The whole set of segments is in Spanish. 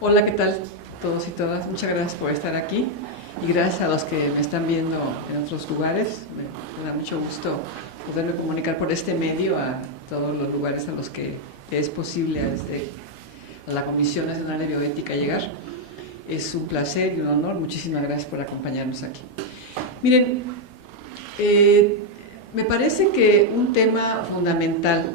Hola, ¿qué tal todos y todas? Muchas gracias por estar aquí y gracias a los que me están viendo en otros lugares. Me da mucho gusto poderme comunicar por este medio a todos los lugares a los que es posible desde la Comisión Nacional de Bioética llegar. Es un placer y un honor. Muchísimas gracias por acompañarnos aquí. Miren, me parece que un tema fundamental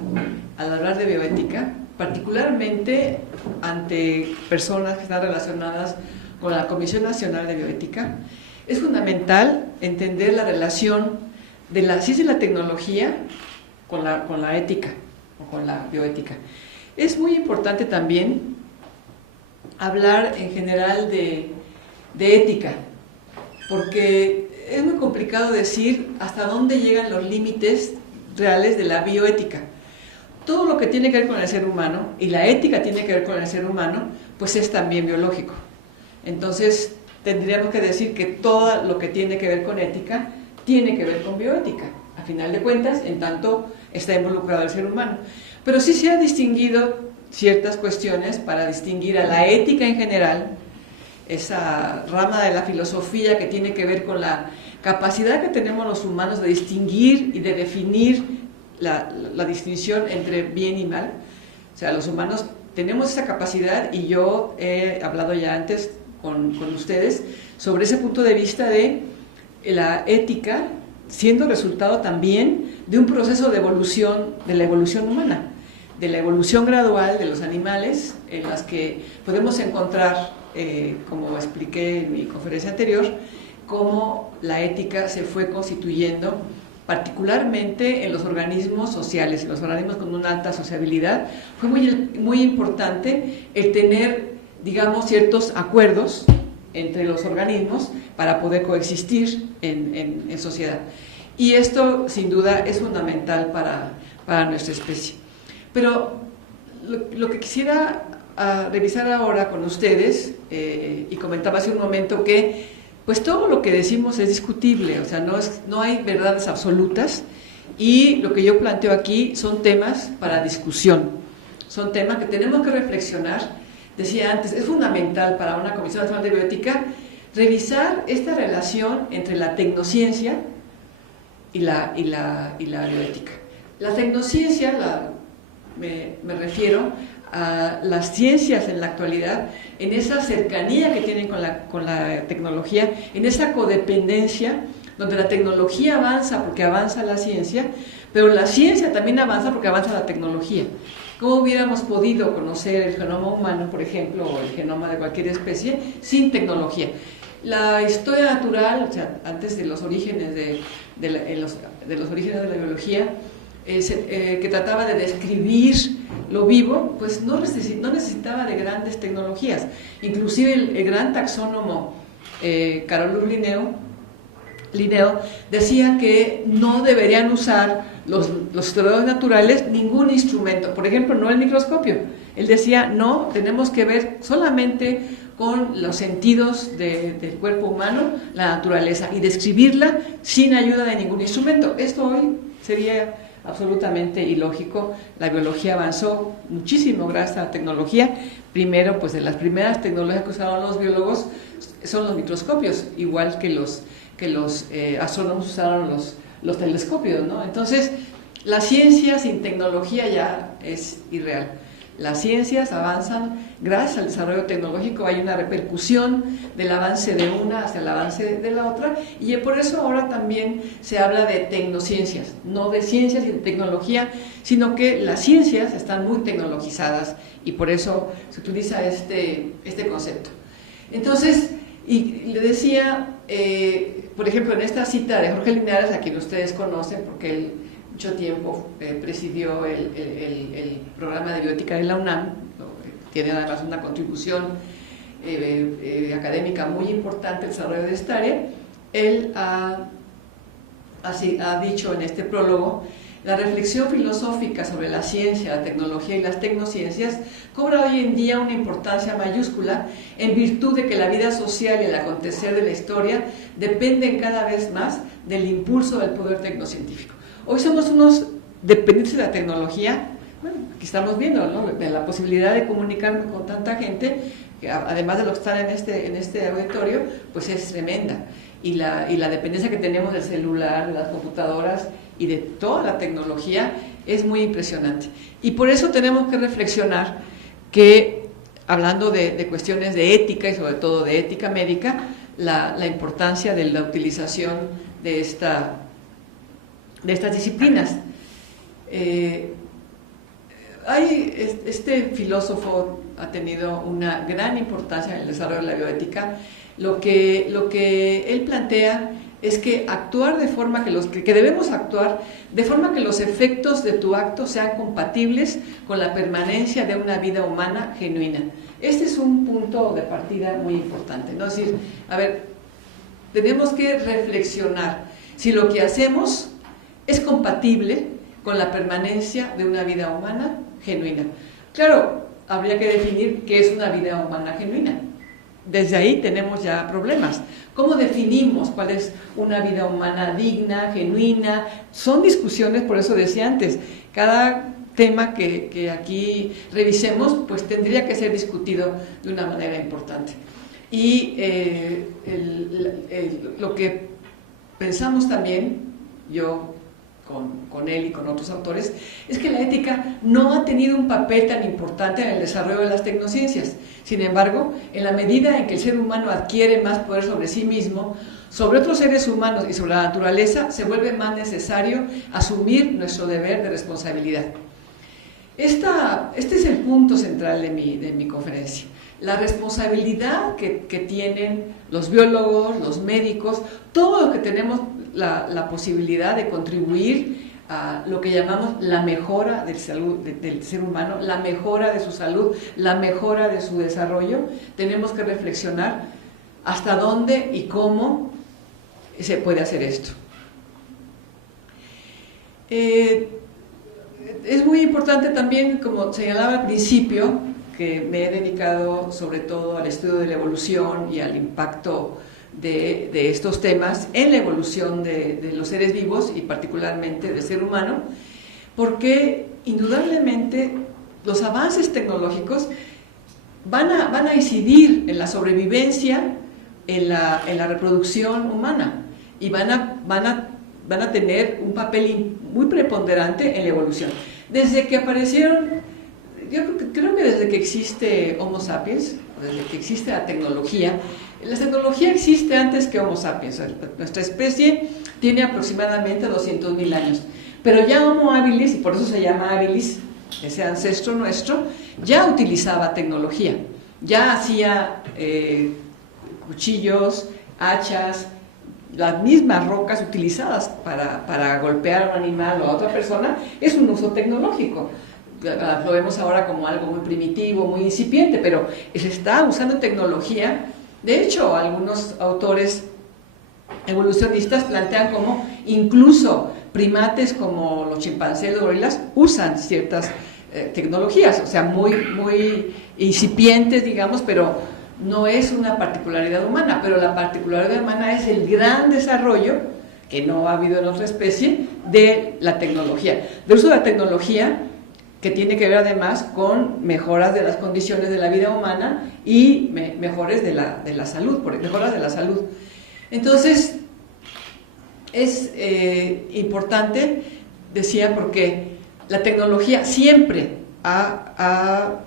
al hablar de bioética, particularmente ante personas que están relacionadas con la Comisión Nacional de Bioética, es fundamental entender la relación de la ciencia y la tecnología con la ética o con la bioética. Es muy importante también hablar en general de ética, porque es muy complicado decir hasta dónde llegan los límites reales de la bioética. Todo lo que tiene que ver con el ser humano, y la ética tiene que ver con el ser humano, pues es también biológico. Entonces, tendríamos que decir que todo lo que tiene que ver con ética, tiene que ver con bioética. A final de cuentas, en tanto está involucrado el ser humano. Pero sí se han distinguido ciertas cuestiones para distinguir a la ética en general, esa rama de la filosofía que tiene que ver con la capacidad que tenemos los humanos de distinguir y de definir la distinción entre bien y mal. O sea, los humanos tenemos esa capacidad y yo he hablado ya antes con ustedes sobre ese punto de vista de la ética siendo resultado también de un proceso de evolución, de la evolución humana, de la evolución gradual de los animales, en las que podemos encontrar, como expliqué en mi conferencia anterior, cómo la ética se fue constituyendo particularmente en los organismos sociales, en los organismos con una alta sociabilidad. Fue muy importante el tener, digamos, ciertos acuerdos entre los organismos para poder coexistir en sociedad. Y esto, sin duda, es fundamental para nuestra especie. Pero lo que quisiera revisar ahora con ustedes, y comentaba hace un momento que pues todo lo que decimos es discutible, o sea, no hay verdades absolutas, y lo que yo planteo aquí son temas para discusión, son temas que tenemos que reflexionar. Decía antes, es fundamental para una Comisión Nacional de Bioética revisar esta relación entre la tecnociencia y la bioética. La tecnociencia, me refiero a las ciencias en la actualidad, en esa cercanía que tienen con la tecnología, en esa codependencia, donde la tecnología avanza porque avanza la ciencia, pero la ciencia también avanza porque avanza la tecnología. ¿Cómo hubiéramos podido conocer el genoma humano, por ejemplo, o el genoma de cualquier especie, sin tecnología? La historia natural, o sea, antes de los orígenes de los orígenes de la biología, que trataba de describir lo vivo, pues no necesitaba de grandes tecnologías. Inclusive el gran taxónomo Carolus Linneo decía que no deberían usar los historiadores naturales ningún instrumento, por ejemplo, no el microscopio. Él decía, no, tenemos que ver solamente con los sentidos del cuerpo humano, la naturaleza, y describirla sin ayuda de ningún instrumento. Esto hoy sería absolutamente ilógico. La biología avanzó muchísimo gracias a la tecnología. Primero, pues de las primeras tecnologías que usaron los biólogos son los microscopios, igual que los astrónomos usaron los telescopios, ¿no? Entonces, la ciencia sin tecnología ya es irreal. Las ciencias avanzan gracias al desarrollo tecnológico, hay una repercusión del avance de una hacia el avance de la otra, y por eso ahora también se habla de tecnociencias, no de ciencias y de tecnología, sino que las ciencias están muy tecnologizadas y por eso se utiliza este concepto. Entonces, y le decía, por ejemplo, en esta cita de Jorge Linares, a quien ustedes conocen porque él mucho tiempo presidió el programa de bioética de la UNAM, tiene además una contribución académica muy importante al desarrollo de esta área. Él ha dicho en este prólogo: la reflexión filosófica sobre la ciencia, la tecnología y las tecnociencias cobra hoy en día una importancia mayúscula en virtud de que la vida social y el acontecer de la historia dependen cada vez más del impulso del poder tecnocientífico. Hoy somos unos dependientes de la tecnología. Bueno, aquí estamos viendo, ¿no?, de la posibilidad de comunicarnos con tanta gente que además de los que están en este auditorio, pues es tremenda. Y la dependencia que tenemos del celular, de las computadoras y de toda la tecnología es muy impresionante. Y por eso tenemos que reflexionar que, hablando de cuestiones de ética y sobre todo de ética médica, la importancia de la utilización de estas disciplinas. Este filósofo ha tenido una gran importancia en el desarrollo de la bioética. Lo que él plantea es que actuar de forma que debemos actuar de forma que los efectos de tu acto sean compatibles con la permanencia de una vida humana genuina. Este es un punto de partida muy importante, ¿no? Es decir, a ver, tenemos que reflexionar si lo que hacemos es compatible con la permanencia de una vida humana genuina. Claro, habría que definir qué es una vida humana genuina. Desde ahí tenemos ya problemas. ¿Cómo definimos cuál es una vida humana digna, genuina? Son discusiones, por eso decía antes, cada tema que aquí revisemos, pues tendría que ser discutido de una manera importante. Y lo que pensamos también, yo con él y con otros autores, es que la ética no ha tenido un papel tan importante en el desarrollo de las tecnociencias. Sin embargo, en la medida en que el ser humano adquiere más poder sobre sí mismo, sobre otros seres humanos y sobre la naturaleza, se vuelve más necesario asumir nuestro deber de responsabilidad. Este es el punto central de mi conferencia. La responsabilidad que tienen los biólogos, los médicos, todo lo que tenemos la posibilidad de contribuir a lo que llamamos la mejora del ser humano, la mejora de su salud, la mejora de su desarrollo. Tenemos que reflexionar hasta dónde y cómo se puede hacer esto. Es muy importante también, como señalaba al principio, que me he dedicado sobre todo al estudio de la evolución y al impacto de estos temas en la evolución de los seres vivos y particularmente del ser humano, porque indudablemente los avances tecnológicos van a incidir en la sobrevivencia, en la reproducción humana, y van a tener un papel muy preponderante en la evolución. Desde que aparecieron, yo creo que desde que existe Homo sapiens, desde que existe la tecnología existe antes que Homo sapiens. Nuestra especie tiene aproximadamente 200.000 años, pero ya Homo habilis, y por eso se llama habilis, ese ancestro nuestro, ya utilizaba tecnología, ya hacía cuchillos, hachas, las mismas rocas utilizadas para golpear a un animal o a otra persona, es un uso tecnológico. Lo vemos ahora como algo muy primitivo, muy incipiente, pero se está usando tecnología. De hecho, algunos autores evolucionistas plantean cómo incluso primates como los chimpancés, los gorilas, usan ciertas tecnologías, o sea, muy incipientes, digamos, pero no es una particularidad humana. Pero la particularidad humana es el gran desarrollo, que no ha habido en otra especie, de la tecnología, del uso de la tecnología, que tiene que ver además con mejoras de las condiciones de la vida humana y mejoras de la salud, mejoras de la salud. Entonces, es importante, decía, porque la tecnología siempre ha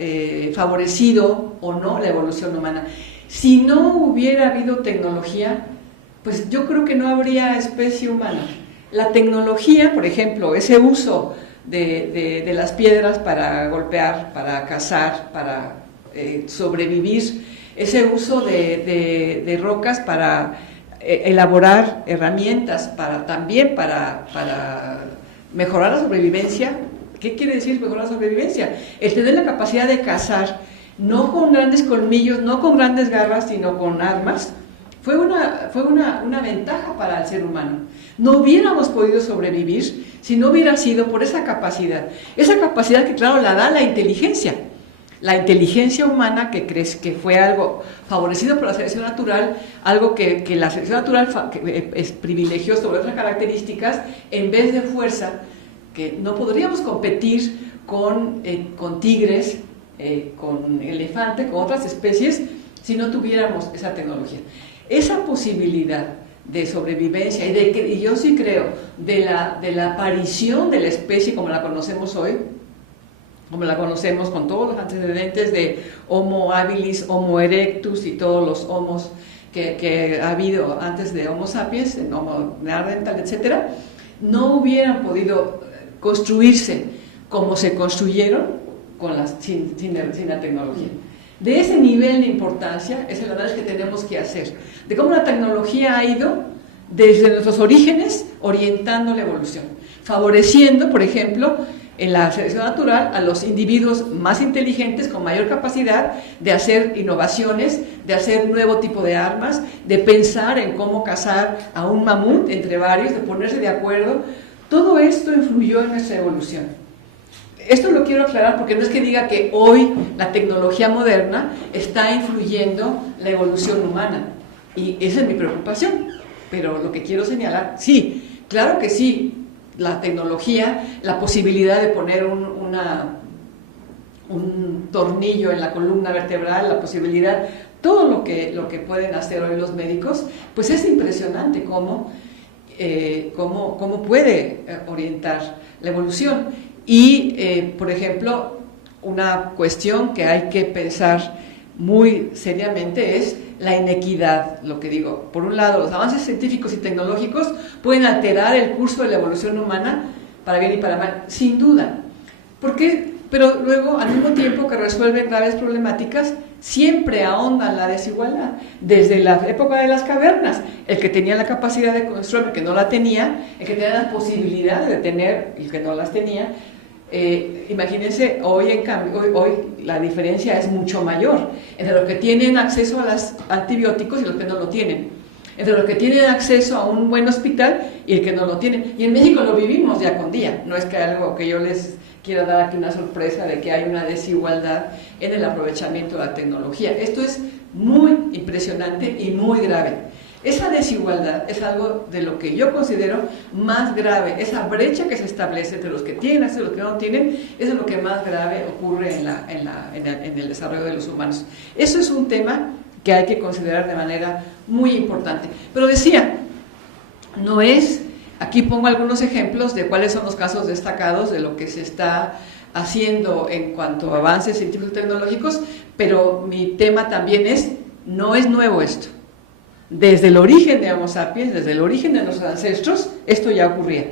favorecido o no la evolución humana. Si no hubiera habido tecnología, pues yo creo que no habría especie humana. La tecnología, por ejemplo, ese uso de las piedras para golpear, para cazar, para sobrevivir, ese uso de rocas para elaborar herramientas, también para mejorar la sobrevivencia. ¿Qué quiere decir mejorar la sobrevivencia? El tener la capacidad de cazar, no con grandes colmillos, no con grandes garras, sino con armas, fue una ventaja para el ser humano. No hubiéramos podido sobrevivir si no hubiera sido por esa capacidad que, claro, la da la inteligencia humana, que fue algo favorecido por la selección natural, algo que la selección natural privilegió sobre otras características, en vez de fuerza, que no podríamos competir con tigres con elefante, con otras especies, si no tuviéramos esa tecnología. Esa posibilidad de sobrevivencia y yo sí creo de la aparición de la especie como la conocemos hoy, como la conocemos con todos los antecedentes de Homo habilis, Homo erectus y todos los homos que ha habido antes de Homo sapiens, Homo neanderthal, etcétera, no hubieran podido construirse como se construyeron sin la tecnología. De ese nivel de importancia es el análisis que tenemos que hacer, de cómo la tecnología ha ido desde nuestros orígenes orientando la evolución, favoreciendo, por ejemplo, en la selección natural a los individuos más inteligentes con mayor capacidad de hacer innovaciones, de hacer nuevo tipo de armas, de pensar en cómo cazar a un mamut entre varios, de ponerse de acuerdo. Todo esto influyó en nuestra evolución. Esto lo quiero aclarar porque no es que diga que hoy la tecnología moderna está influyendo la evolución humana, y esa es mi preocupación, pero lo que quiero señalar, sí, claro que sí, la tecnología, la posibilidad de poner un tornillo en la columna vertebral, la posibilidad, todo lo que pueden hacer hoy los médicos, pues es impresionante cómo puede orientar la evolución. Y, por ejemplo, una cuestión que hay que pensar muy seriamente es la inequidad, lo que digo. Por un lado, los avances científicos y tecnológicos pueden alterar el curso de la evolución humana para bien y para mal, sin duda. Pero luego, al mismo tiempo que resuelven graves problemáticas, siempre ahondan la desigualdad. Desde la época de las cavernas, el que tenía la capacidad de construir, el que no la tenía, el que tenía las posibilidades de tener, el que no las tenía. Imagínense, hoy la diferencia es mucho mayor entre los que tienen acceso a los antibióticos y los que no lo tienen, entre los que tienen acceso a un buen hospital y el que no lo tienen. Y en México lo vivimos día con día, no es que algo que yo les quiera dar aquí una sorpresa de que hay una desigualdad en el aprovechamiento de la tecnología. Esto es muy impresionante y muy grave. Esa desigualdad es algo de lo que yo considero más grave. Esa brecha que se establece entre los que tienen acceso y los que no tienen, eso es lo que más grave ocurre en el desarrollo de los humanos. Eso es un tema que hay que considerar de manera muy importante. Pero decía, aquí pongo algunos ejemplos de cuáles son los casos destacados de lo que se está haciendo en cuanto a avances científicos y tecnológicos, pero mi tema también no es nuevo esto. Desde el origen de Homo sapiens, desde el origen de nuestros ancestros, esto ya ocurría.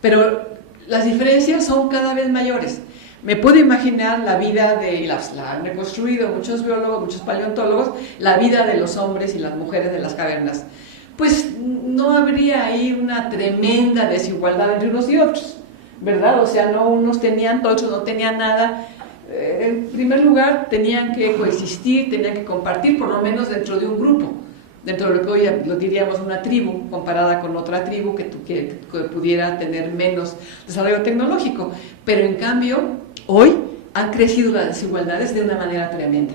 Pero las diferencias son cada vez mayores. Me puedo imaginar la vida la han reconstruido muchos biólogos, muchos paleontólogos, la vida de los hombres y las mujeres de las cavernas. Pues no habría ahí una tremenda desigualdad entre unos y otros, ¿verdad? O sea, no unos tenían todo, otros no tenían nada. En primer lugar, tenían que coexistir, tenían que compartir, por lo menos dentro de un grupo. Dentro de lo que hoy lo diríamos una tribu, comparada con otra tribu que pudiera tener menos desarrollo tecnológico. Pero en cambio, hoy han crecido las desigualdades de una manera tremenda.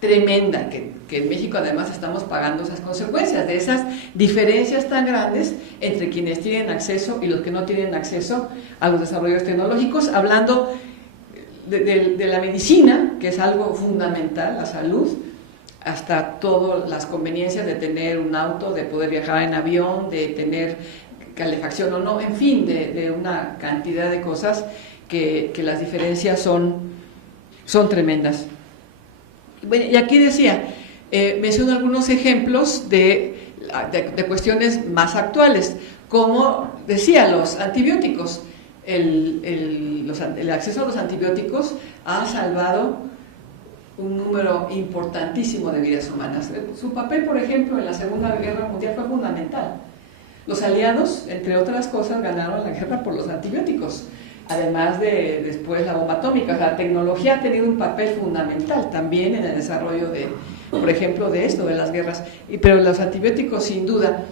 Tremenda, que en México además estamos pagando esas consecuencias, de esas diferencias tan grandes entre quienes tienen acceso y los que no tienen acceso a los desarrollos tecnológicos, hablando de la medicina, que es algo fundamental, la salud, hasta todas las conveniencias de tener un auto, de poder viajar en avión, de tener calefacción o no, en fin, de una cantidad de cosas que las diferencias son tremendas. Bueno, y aquí decía, menciono algunos ejemplos de cuestiones más actuales, como decía, los antibióticos. El acceso a los antibióticos ha salvado un número importantísimo de vidas humanas. Su papel, por ejemplo, en la Segunda Guerra Mundial fue fundamental. Los aliados, entre otras cosas, ganaron la guerra por los antibióticos, además de después la bomba atómica. La tecnología ha tenido un papel fundamental también en el desarrollo por ejemplo, de esto, de las guerras. Pero los antibióticos, sin duda.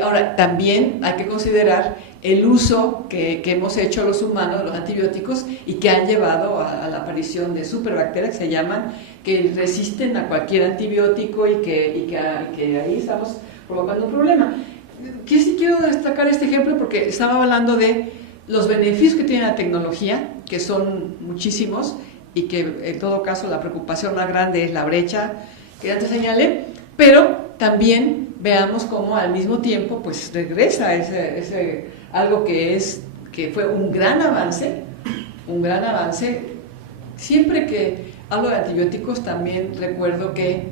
Ahora, también hay que considerar el uso que hemos hecho los humanos de los antibióticos y que han llevado a la aparición de superbacterias que se llaman, que resisten a cualquier antibiótico y que ahí estamos provocando un problema. Sí quiero destacar este ejemplo porque estaba hablando de los beneficios que tiene la tecnología, que son muchísimos, y que en todo caso la preocupación más grande es la brecha que antes señalé, pero también veamos cómo al mismo tiempo pues regresa ese algo que fue un gran avance. Siempre que hablo de antibióticos también recuerdo que,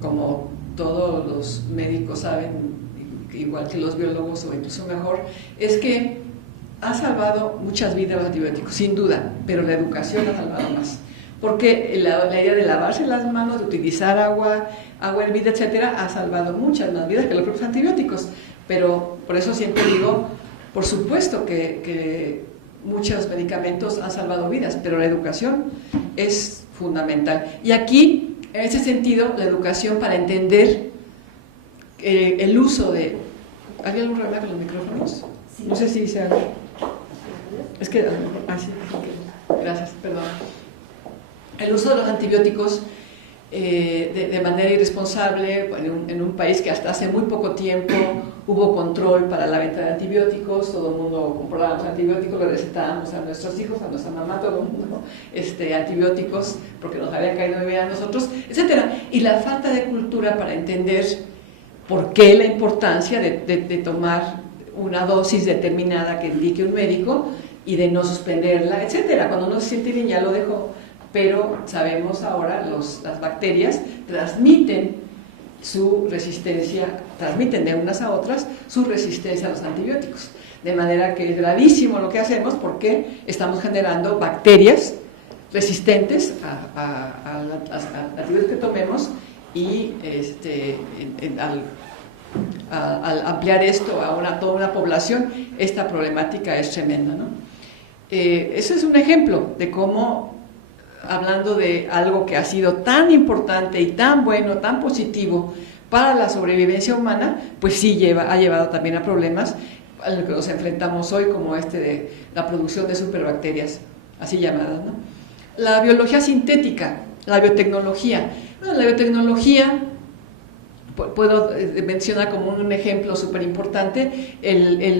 como todos los médicos saben, igual que los biólogos o incluso mejor, es que ha salvado muchas vidas los antibióticos, sin duda, pero la educación ha salvado más. Porque la idea de lavarse las manos, de utilizar agua hervida, etcétera, ha salvado muchas más vidas que los propios antibióticos. Pero por eso siempre digo, por supuesto que muchos medicamentos han salvado vidas, pero la educación es fundamental. Y aquí, en ese sentido, la educación para entender el uso de... ¿Hay algún problema con los micrófonos? Sí. No sé si se haga. Es que... sí, gracias, perdón. El uso de los antibióticos de manera irresponsable en un país que hasta hace muy poco tiempo hubo control para la venta de antibióticos, todo el mundo compraba los antibióticos, le recetábamos a nuestros hijos, a nuestra mamá, todo el mundo antibióticos porque nos había caído muy bien a nosotros, etcétera. Y la falta de cultura para entender por qué la importancia de tomar una dosis determinada que indique un médico y de no suspenderla, etcétera. Cuando uno se siente bien ya lo dejó, pero sabemos ahora las bacterias transmiten su resistencia, transmiten de unas a otras su resistencia a los antibióticos, de manera que es gravísimo lo que hacemos porque estamos generando bacterias resistentes a los antibióticos que tomemos y al ampliar esto a toda una población, esta problemática es tremenda, ¿no? Eso es un ejemplo de cómo, hablando de algo que ha sido tan importante y tan bueno, tan positivo para la sobrevivencia humana, pues sí ha llevado también a problemas a los que nos enfrentamos hoy, como de la producción de superbacterias, así llamadas, ¿no? La biología sintética, la biotecnología. Bueno, la biotecnología, puedo mencionar como un ejemplo súper importante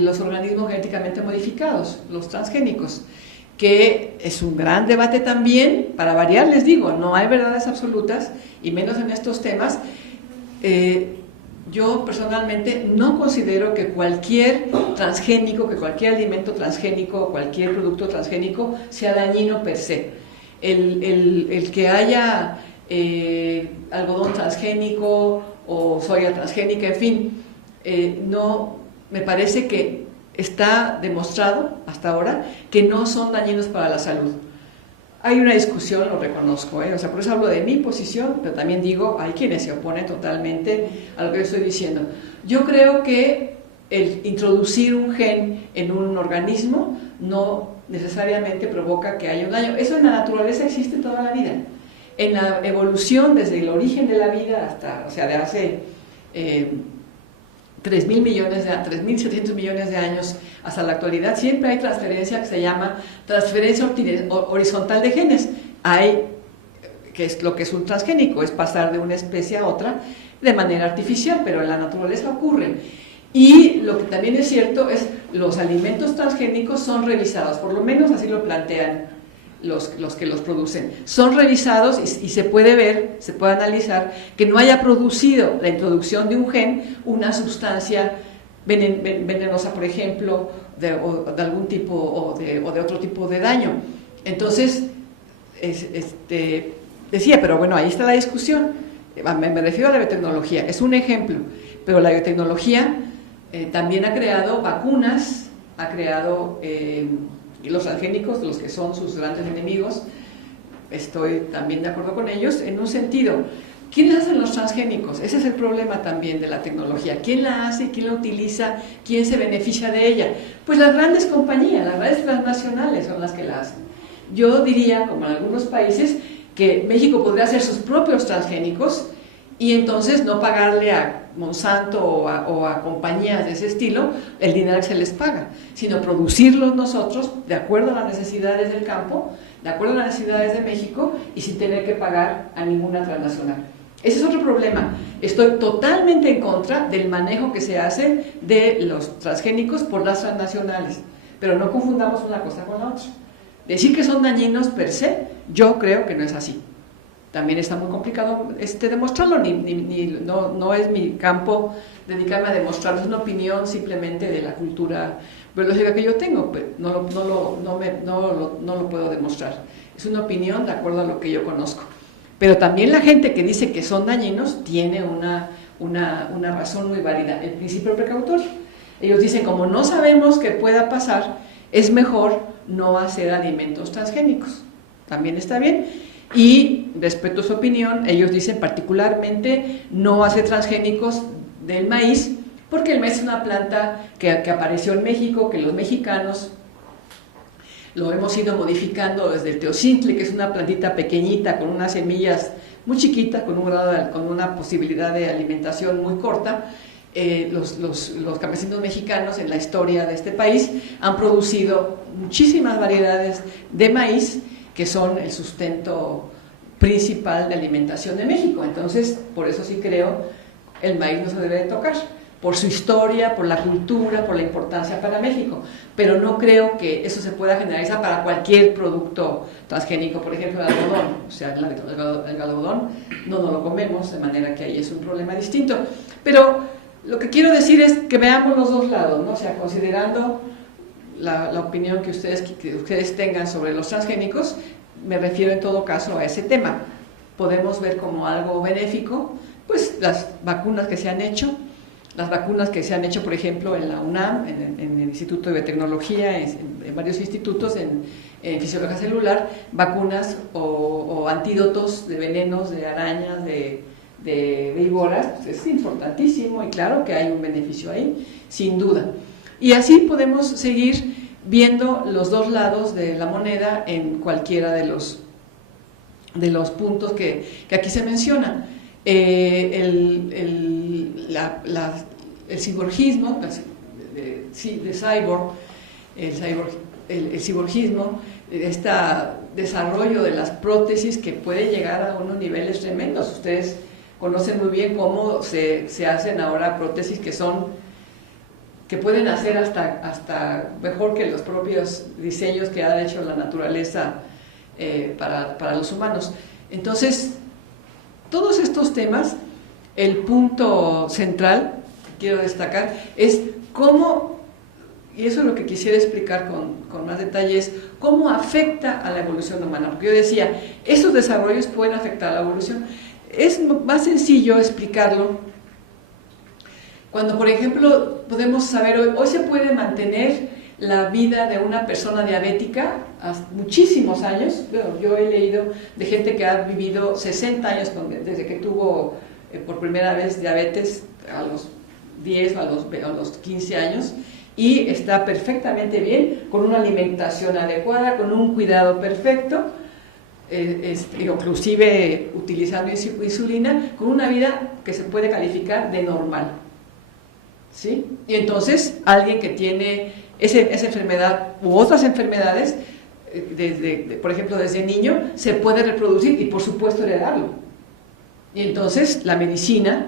los organismos genéticamente modificados, los transgénicos, que es un gran debate también. Para variar, les digo, no hay verdades absolutas, y menos en estos temas. Yo personalmente no considero que cualquier transgénico, que cualquier alimento transgénico, cualquier producto transgénico sea dañino per se. El que haya algodón transgénico o soya transgénica, en fin, no, me parece que está demostrado hasta ahora que no son dañinos para la salud. Hay una discusión, lo reconozco, o sea, por eso hablo de mi posición, pero también digo, hay quienes se oponen totalmente a lo que yo estoy diciendo. Yo creo que el introducir un gen en un organismo no necesariamente provoca que haya un daño. Eso en la naturaleza existe toda la vida. En la evolución, desde el origen de la vida hasta, o sea, de hace 3.700 millones de años hasta la actualidad, siempre hay transferencia que se llama transferencia horizontal de genes. Que es lo que es un transgénico, es pasar de una especie a otra de manera artificial, pero en la naturaleza ocurren. Y lo que también es cierto es los alimentos transgénicos son revisados, por lo menos así lo plantean los que los producen. Son revisados y se puede ver, se puede analizar que no haya producido la introducción de un gen una sustancia venenosa, por ejemplo, de algún tipo o de otro tipo de daño. Entonces, decía, pero bueno, ahí está la discusión. Me refiero a la biotecnología, es un ejemplo, pero la biotecnología también ha creado vacunas, ha creado los transgénicos, los que son sus grandes enemigos. Estoy también de acuerdo con ellos en un sentido. ¿Quiénes hacen los transgénicos? Ese es el problema también de la tecnología. ¿Quién la hace? ¿Quién la utiliza? ¿Quién se beneficia de ella? Pues las grandes compañías, las grandes transnacionales son las que la hacen. Yo diría, como en algunos países, que México podría hacer sus propios transgénicos y entonces no pagarle a Monsanto o a compañías de ese estilo el dinero que se les paga, sino producirlos nosotros de acuerdo a las necesidades del campo, de acuerdo a las necesidades de México y sin tener que pagar a ninguna transnacional. Ese es otro problema. Estoy totalmente en contra del manejo que se hace de los transgénicos por las transnacionales, pero no confundamos una cosa con la otra. Decir que son dañinos per se Yo creo que no es así. También está muy complicado demostrarlo, no es mi campo dedicarme a demostrarlo, es una opinión simplemente de la cultura biológica que yo tengo, pero no lo puedo demostrar. Es una opinión de acuerdo a lo que yo conozco. Pero también la gente que dice que son dañinos tiene una razón muy válida, el principio precautorio. Ellos dicen, como no sabemos qué pueda pasar, es mejor no hacer alimentos transgénicos. También está bien. Y respeto su opinión, ellos dicen particularmente no hacer transgénicos del maíz, porque el maíz es una planta que apareció en México, que los mexicanos lo hemos ido modificando desde el teocintle, que es una plantita pequeñita con unas semillas muy chiquitas, con una posibilidad de alimentación muy corta. Los campesinos mexicanos en la historia de este país han producido muchísimas variedades de maíz que son el sustento principal de alimentación de México. Entonces, por eso sí creo el maíz no se debe de tocar, por su historia, por la cultura, por la importancia para México, pero no creo que eso se pueda generalizar para cualquier producto transgénico, por ejemplo el algodón. O sea, el algodón no lo comemos, de manera que ahí es un problema distinto. Pero lo que quiero decir es que veamos los dos lados, ¿no? O sea, considerando la opinión que ustedes tengan sobre los transgénicos, me refiero en todo caso a ese tema. Podemos ver como algo benéfico, pues las vacunas que se han hecho, por ejemplo, en la UNAM, en el Instituto de Biotecnología, en varios institutos, en fisiología celular, vacunas o antídotos de venenos, de arañas, de víboras, pues es importantísimo y claro que hay un beneficio ahí, sin duda. Y así podemos seguir viendo los dos lados de la moneda en cualquiera de los puntos que aquí se mencionan. El ciborgismo, el ciborgismo, este desarrollo de las prótesis que puede llegar a unos niveles tremendos. Ustedes conocen muy bien cómo se hacen ahora prótesis que pueden hacer hasta mejor que los propios diseños que ha hecho la naturaleza para los humanos. Entonces, todos estos temas, el punto central que quiero destacar es cómo, y eso es lo que quisiera explicar con más detalles, cómo afecta a la evolución humana. Porque yo decía, estos desarrollos pueden afectar a la evolución. Es más sencillo explicarlo cuando, por ejemplo, podemos saber, hoy se puede mantener la vida de una persona diabética hasta muchísimos años. Bueno, yo he leído de gente que ha vivido 60 años desde que tuvo por primera vez diabetes a los 10 o a los 15 años y está perfectamente bien, con una alimentación adecuada, con un cuidado perfecto, inclusive utilizando insulina, con una vida que se puede calificar de normal. ¿Sí? Y entonces alguien que tiene esa enfermedad u otras enfermedades, por ejemplo desde niño, se puede reproducir y por supuesto heredarlo. Y entonces la medicina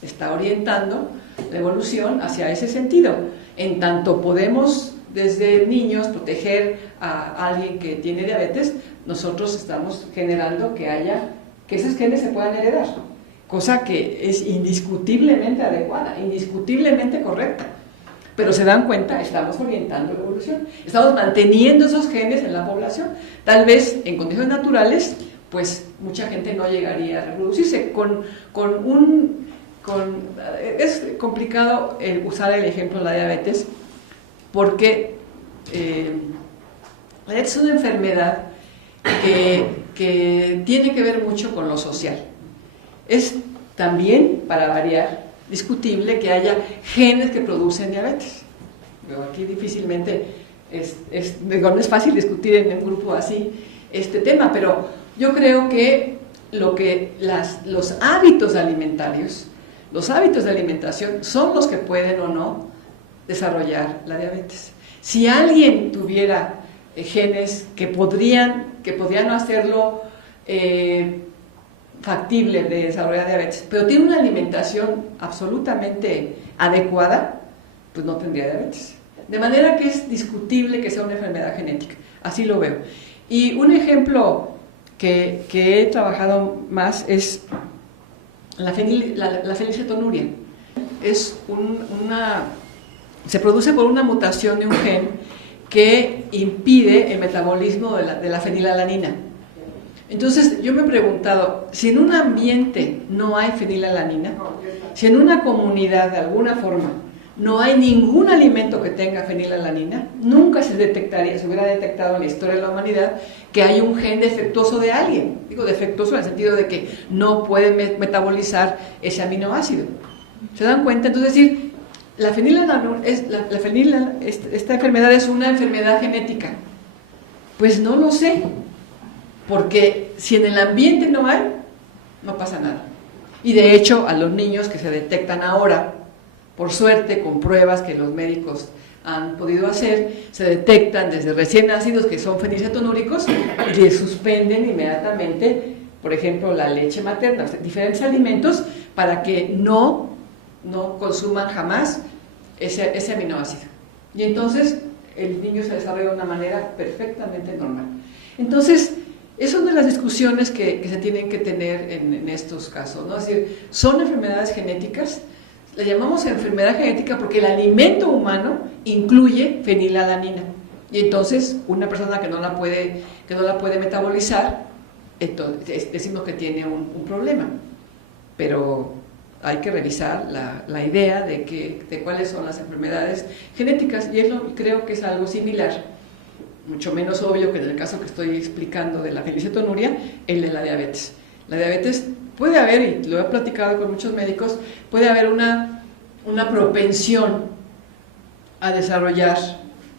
está orientando la evolución hacia ese sentido. En tanto podemos desde niños proteger a alguien que tiene diabetes, nosotros estamos generando que esos genes se puedan heredar, cosa que es indiscutiblemente adecuada, indiscutiblemente correcta. Pero se dan cuenta, estamos orientando la evolución, estamos manteniendo esos genes en la población. Tal vez en condiciones naturales, pues mucha gente no llegaría a reproducirse. Es complicado usar el ejemplo de la diabetes, porque la diabetes es una enfermedad que tiene que ver mucho con lo social. Es también, para variar, discutible que haya genes que producen diabetes. Pero aquí difícilmente no es fácil discutir en un grupo así este tema, pero yo creo que los hábitos alimentarios, los hábitos de alimentación son los que pueden o no desarrollar la diabetes. Si alguien tuviera genes que podrían hacerlo factible de desarrollar diabetes, pero tiene una alimentación absolutamente adecuada, pues no tendría diabetes. De manera que es discutible que sea una enfermedad genética, así lo veo. Y un ejemplo que he trabajado más es la fenilcetonuria. Se produce por una mutación de un gen que impide el metabolismo de la fenilalanina. Entonces yo me he preguntado, si en un ambiente no hay fenilalanina, si en una comunidad de alguna forma no hay ningún alimento que tenga fenilalanina, nunca se hubiera detectado en la historia de la humanidad que hay un gen defectuoso de alguien. Digo defectuoso en el sentido de que no puede metabolizar ese aminoácido. ¿Se dan cuenta? Entonces, decir, esta enfermedad es una enfermedad genética. Pues no lo sé, porque si en el ambiente no hay, no pasa nada. Y de hecho, a los niños que se detectan ahora, por suerte, con pruebas que los médicos han podido hacer, se detectan desde recién nacidos que son fenilcetonúricos y les suspenden inmediatamente, por ejemplo, la leche materna, o sea, diferentes alimentos para que no consuman jamás ese aminoácido. Y entonces el niño se desarrolla de una manera perfectamente normal. Entonces, esas son de las discusiones que se tienen que tener en estos casos, ¿no? Es decir, son enfermedades genéticas. La llamamos enfermedad genética porque el alimento humano incluye fenilalanina. Y entonces, una persona que no la puede metabolizar, entonces, decimos que tiene un problema. Pero hay que revisar la idea de cuáles son las enfermedades genéticas, y creo que es algo similar, mucho menos obvio que en el caso que estoy explicando de la fenilcetonuria, el de la diabetes. La diabetes puede haber, y lo he platicado con muchos médicos, puede haber una propensión a desarrollar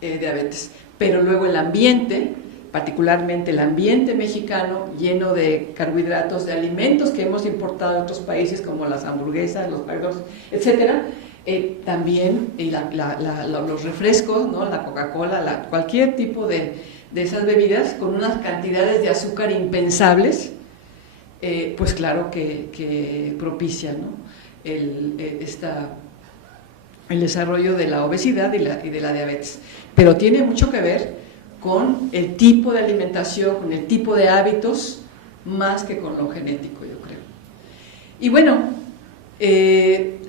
diabetes, pero luego el ambiente, particularmente el ambiente mexicano, lleno de carbohidratos, de alimentos que hemos importado de otros países como las hamburguesas, los hot dogs, etcétera, también los refrescos, ¿no? La Coca-Cola, cualquier tipo de esas bebidas con unas cantidades de azúcar impensables, pues claro que propician, ¿no? el desarrollo de la obesidad y de la diabetes. Pero tiene mucho que ver con el tipo de alimentación, con el tipo de hábitos, más que con lo genético, yo creo. Y bueno,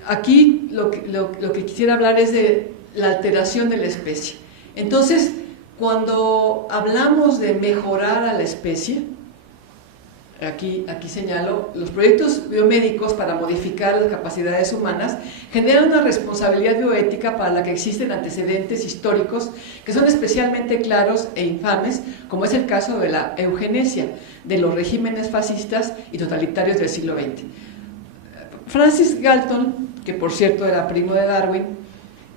aquí lo que quisiera hablar es de la alteración de la especie. Entonces, cuando hablamos de mejorar a la especie, aquí señalo, los proyectos biomédicos para modificar las capacidades humanas generan una responsabilidad bioética para la que existen antecedentes históricos que son especialmente claros e infames, como es el caso de la eugenesia, de los regímenes fascistas y totalitarios del siglo XX. Francis Galton, que por cierto era primo de Darwin,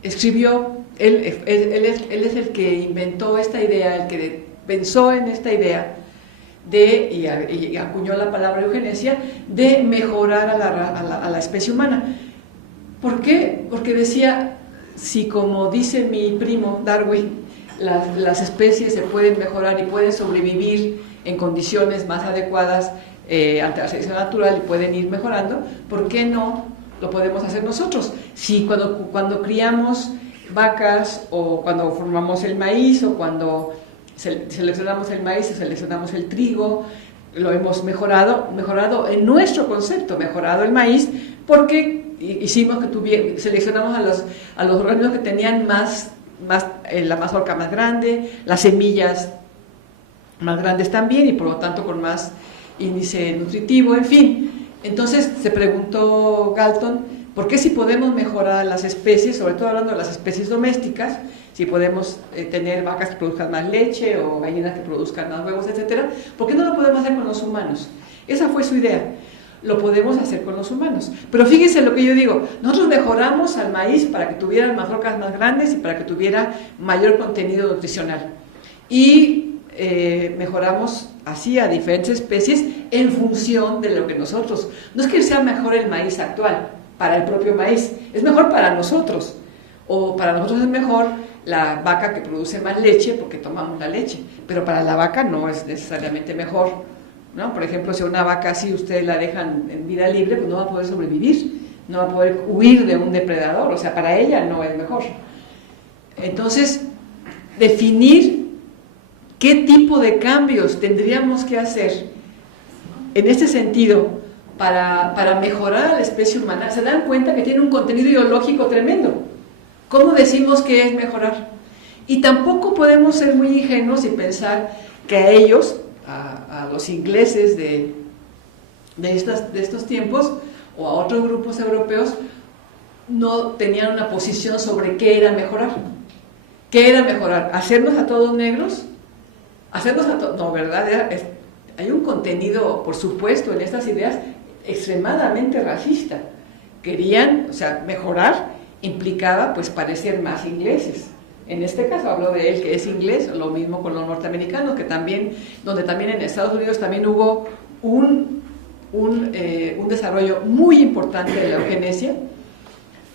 escribió, él es el que inventó esta idea, el que pensó en esta idea, y acuñó la palabra eugenesia, de mejorar a la especie humana. ¿Por qué? Porque decía, si como dice mi primo Darwin, las especies se pueden mejorar y pueden sobrevivir en condiciones más adecuadas ante la selección natural y pueden ir mejorando, ¿por qué no lo podemos hacer nosotros? Si cuando criamos vacas, o cuando formamos el maíz, o cuando seleccionamos el maíz o seleccionamos el trigo, lo hemos mejorado en nuestro concepto, mejorado el maíz, porque hicimos seleccionamos a los organismos que tenían la mazorca más grande, las semillas más grandes también, y por lo tanto con más índice nutritivo, en fin. Entonces se preguntó Galton, ¿por qué si podemos mejorar las especies, sobre todo hablando de las especies domésticas, si podemos tener vacas que produzcan más leche o gallinas que produzcan más huevos, etcétera, ¿por qué no lo podemos hacer con los humanos? Esa fue su idea. Lo podemos hacer con los humanos. Pero fíjense lo que yo digo, nosotros mejoramos al maíz para que tuviera mazorcas más grandes y para que tuviera mayor contenido nutricional. Y mejoramos así a diferentes especies en función de lo que nosotros. No es que sea mejor el maíz actual para el propio maíz, es mejor para nosotros. O para nosotros es mejor la vaca que produce más leche porque tomamos la leche, pero para la vaca no es necesariamente mejor, ¿no? Por ejemplo, si una vaca así ustedes la dejan en vida libre, pues no va a poder sobrevivir, no va a poder huir de un depredador, o sea, para ella no es mejor. Entonces, definir qué tipo de cambios tendríamos que hacer en este sentido, para mejorar a la especie humana, se dan cuenta que tiene un contenido ideológico tremendo. ¿Cómo decimos que es mejorar? Y tampoco podemos ser muy ingenuos y pensar que a ellos, a los ingleses de estos tiempos, o a otros grupos europeos, no tenían una posición sobre qué era mejorar. ¿Qué era mejorar? ¿Hacernos a todos negros? ¿Hacernos a todos? No, ¿verdad? Hay un contenido, por supuesto, en estas ideas extremadamente racista. Querían, o sea, mejorar implicaba pues parecer más ingleses. En este caso hablo de él que es inglés, lo mismo con los norteamericanos, que también, donde también en Estados Unidos también hubo un desarrollo muy importante de la eugenesia.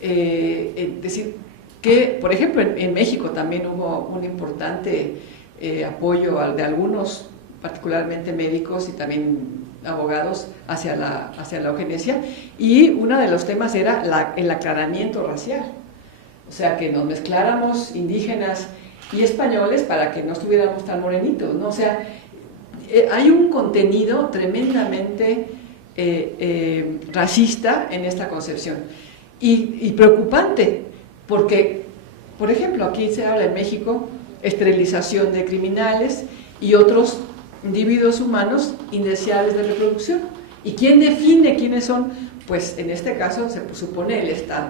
Es decir, que por ejemplo en México también hubo un importante apoyo de algunos, particularmente médicos y también abogados, hacia la eugenesia, y uno de los temas era el aclaramiento racial, o sea, que nos mezcláramos indígenas y españoles para que no estuviéramos tan morenitos, ¿no? O sea, hay un contenido tremendamente racista en esta concepción y preocupante, porque, por ejemplo, aquí se habla en México esterilización de criminales y otros individuos humanos indeseables de reproducción. ¿Y quién define quiénes son? Pues en este caso se supone el Estado.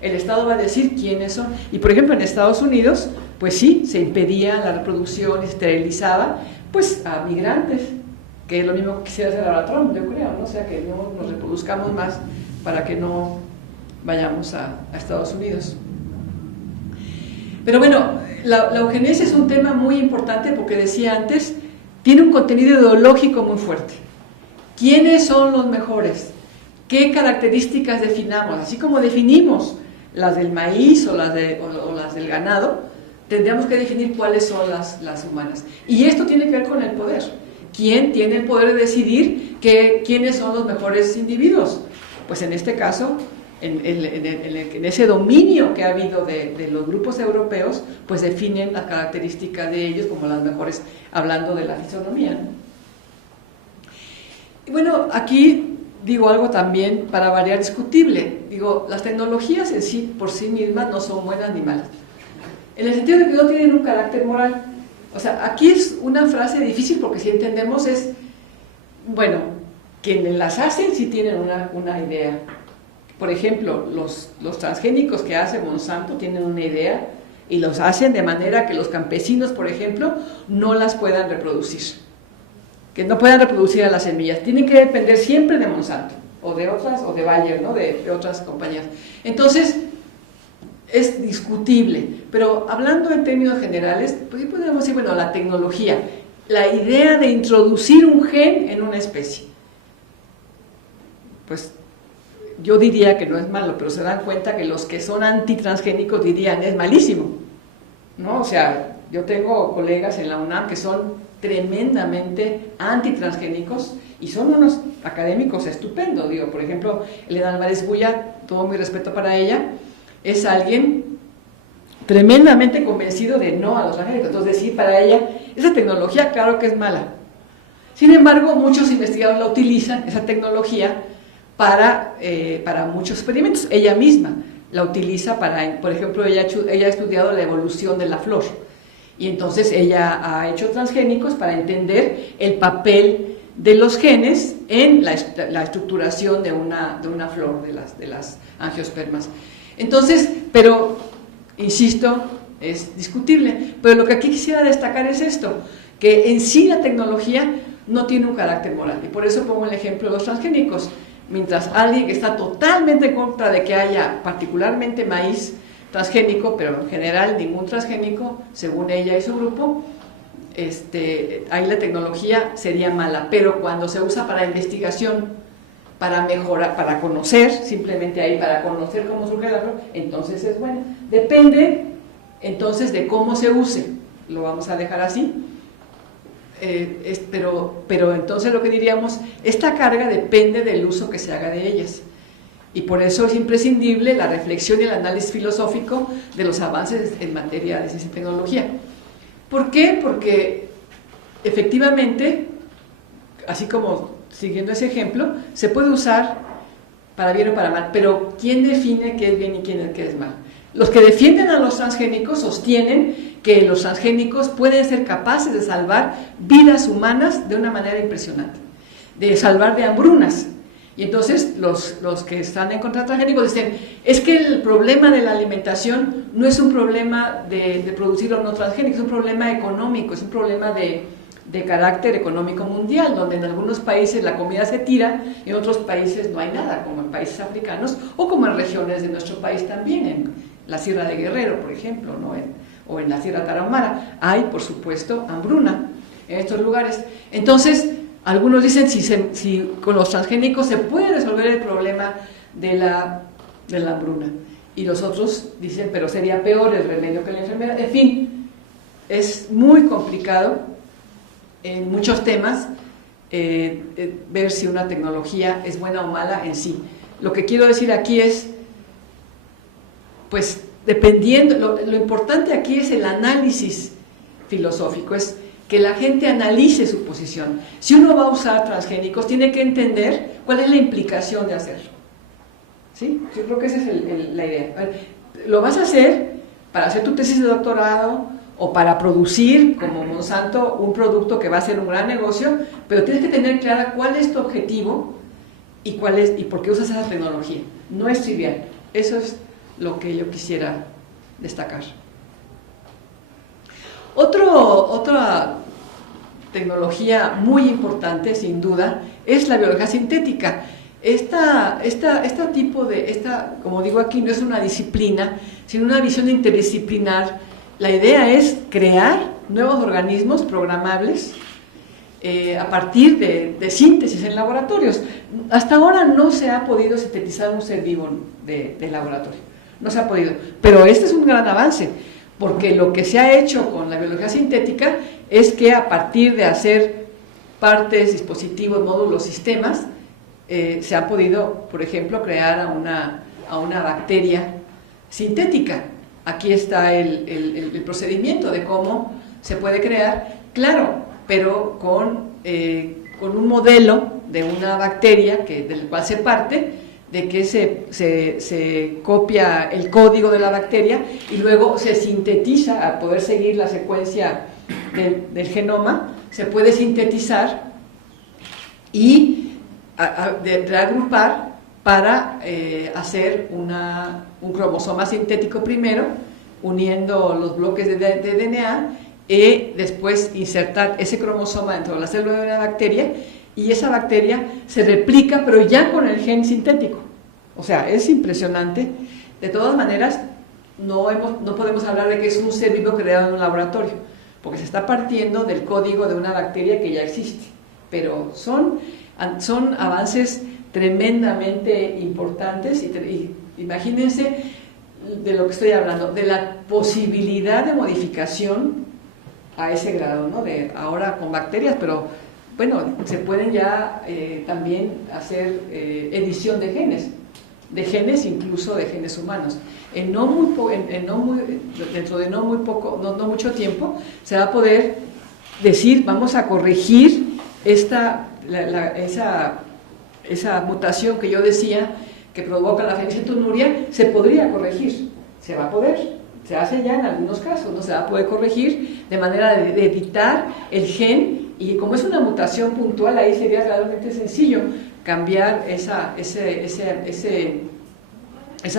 El Estado va a decir quiénes son. Y por ejemplo en Estados Unidos, pues sí, se impedía la reproducción y se esterilizaba pues a migrantes, que es lo mismo que quisiera hacer ahora Trump, yo creo, ¿no? O sea, que no nos reproduzcamos más para que no vayamos a Estados Unidos. Pero bueno, la eugenesia es un tema muy importante porque decía antes, tiene un contenido ideológico muy fuerte. ¿Quiénes son los mejores? ¿Qué características definamos? Así como definimos las del maíz o las del ganado, tendríamos que definir cuáles son las humanas. Y esto tiene que ver con el poder. ¿Quién tiene el poder de decidir quiénes son los mejores individuos? Pues en este caso, en ese dominio que ha habido de los grupos europeos, pues definen las características de ellos como las mejores, hablando de la fisonomía, ¿no? Y bueno, aquí digo algo también para variar discutible. Digo, las tecnologías en sí, por sí mismas, no son buenas ni malas, en el sentido de que no tienen un carácter moral. O sea, aquí es una frase difícil porque si entendemos es, bueno, quienes las hacen sí tienen una idea. Por ejemplo, los transgénicos que hace Monsanto tienen una idea y los hacen de manera que los campesinos, por ejemplo, no las puedan reproducir, que no puedan reproducir a las semillas, tienen que depender siempre de Monsanto o de otras, o de Bayer, ¿no? de otras compañías. Entonces es discutible, pero hablando en términos generales, pues podemos decir, bueno, la tecnología, la idea de introducir un gen en una especie, pues yo diría que no es malo, pero se dan cuenta que los que son antitransgénicos dirían es malísimo, ¿no? O sea, yo tengo colegas en la UNAM que son tremendamente antitransgénicos y son unos académicos estupendos. Digo, por ejemplo, Elena Álvarez Bulla, todo mi respeto para ella, es alguien tremendamente convencido de no a los transgénicos. Entonces, decir para ella, esa tecnología claro que es mala. Sin embargo, muchos investigadores la utilizan, esa tecnología, para muchos experimentos. Ella misma la utiliza para, por ejemplo, ella ha estudiado la evolución de la flor y entonces ella ha hecho transgénicos para entender el papel de los genes en la estructuración de una flor, de las angiospermas. Entonces, pero, insisto, es discutible, pero lo que aquí quisiera destacar es esto, que en sí la tecnología no tiene un carácter moral, y por eso pongo el ejemplo de los transgénicos. Mientras alguien que está totalmente en contra de que haya particularmente maíz transgénico, pero en general ningún transgénico, según ella y su grupo, ahí la tecnología sería mala, pero cuando se usa para investigación, para mejorar, para conocer, simplemente ahí para conocer cómo surge la flor, entonces es buena. Depende entonces de cómo se use, lo vamos a dejar así. Pero entonces lo que diríamos, esta carga depende del uso que se haga de ellas, y por eso es imprescindible la reflexión y el análisis filosófico de los avances en materia de ciencia y tecnología. ¿Por qué? Porque efectivamente, así como siguiendo ese ejemplo, se puede usar para bien o para mal, pero ¿quién define qué es bien y qué es mal? Los que defienden a los transgénicos sostienen que los transgénicos pueden ser capaces de salvar vidas humanas de una manera impresionante, de salvar de hambrunas. Y entonces los que están en contra de transgénicos dicen, es que el problema de la alimentación no es un problema de producir o no transgénicos, es un problema económico, es un problema de carácter económico mundial, donde en algunos países la comida se tira y en otros países no hay nada, como en países africanos o como en regiones de nuestro país también, en la Sierra de Guerrero, por ejemplo, ¿no? O en la Sierra Tarahumara. Hay, por supuesto, hambruna en estos lugares. Entonces, algunos dicen si con los transgénicos se puede resolver el problema de la hambruna. Y los otros dicen, pero sería peor el remedio que la enfermedad. En fin, es muy complicado en muchos temas ver si una tecnología es buena o mala en sí. Lo que quiero decir aquí es, pues, dependiendo, lo importante aquí es el análisis filosófico, es que la gente analice su posición. Si uno va a usar transgénicos, tiene que entender cuál es la implicación de hacerlo. ¿Sí? Yo creo que esa es la idea. Lo vas a hacer para hacer tu tesis de doctorado o para producir, como Monsanto, un producto que va a ser un gran negocio, pero tienes que tener clara cuál es tu objetivo y por qué usas esa tecnología. No es trivial. Eso es lo que yo quisiera destacar. Otra tecnología muy importante, sin duda, es la biología sintética. Como digo aquí, no es una disciplina, sino una visión interdisciplinar. La idea es crear nuevos organismos programables a partir de síntesis en laboratorios. Hasta ahora no se ha podido sintetizar un ser vivo de laboratorio, no se ha podido, pero este es un gran avance, porque lo que se ha hecho con la biología sintética es que a partir de hacer partes, dispositivos, módulos, sistemas, se ha podido, por ejemplo, crear a una bacteria sintética. Aquí está el procedimiento de cómo se puede crear, claro, pero con un modelo de una bacteria del cual se parte, de que se copia el código de la bacteria y luego se sintetiza, a poder seguir la secuencia del genoma, se puede sintetizar y reagrupar para hacer un cromosoma sintético primero, uniendo los bloques de DNA, y después insertar ese cromosoma dentro de la célula de una bacteria, y esa bacteria se replica, pero ya con el gen sintético. O sea, es impresionante. De todas maneras, no podemos hablar de que es un ser vivo creado en un laboratorio, porque se está partiendo del código de una bacteria que ya existe. Pero son avances tremendamente importantes y imagínense de lo que estoy hablando, de la posibilidad de modificación a ese grado, ¿no? De ahora con bacterias, pero bueno, se pueden ya también hacer edición de genes, incluso de genes humanos. Dentro de no mucho tiempo se va a poder decir, vamos a corregir esa mutación que yo decía que provoca la fenilcetonuria, se podría corregir, se va a poder, se hace ya en algunos casos, no se va a poder corregir de manera de editar el gen, y como es una mutación puntual, ahí sería realmente sencillo cambiar esa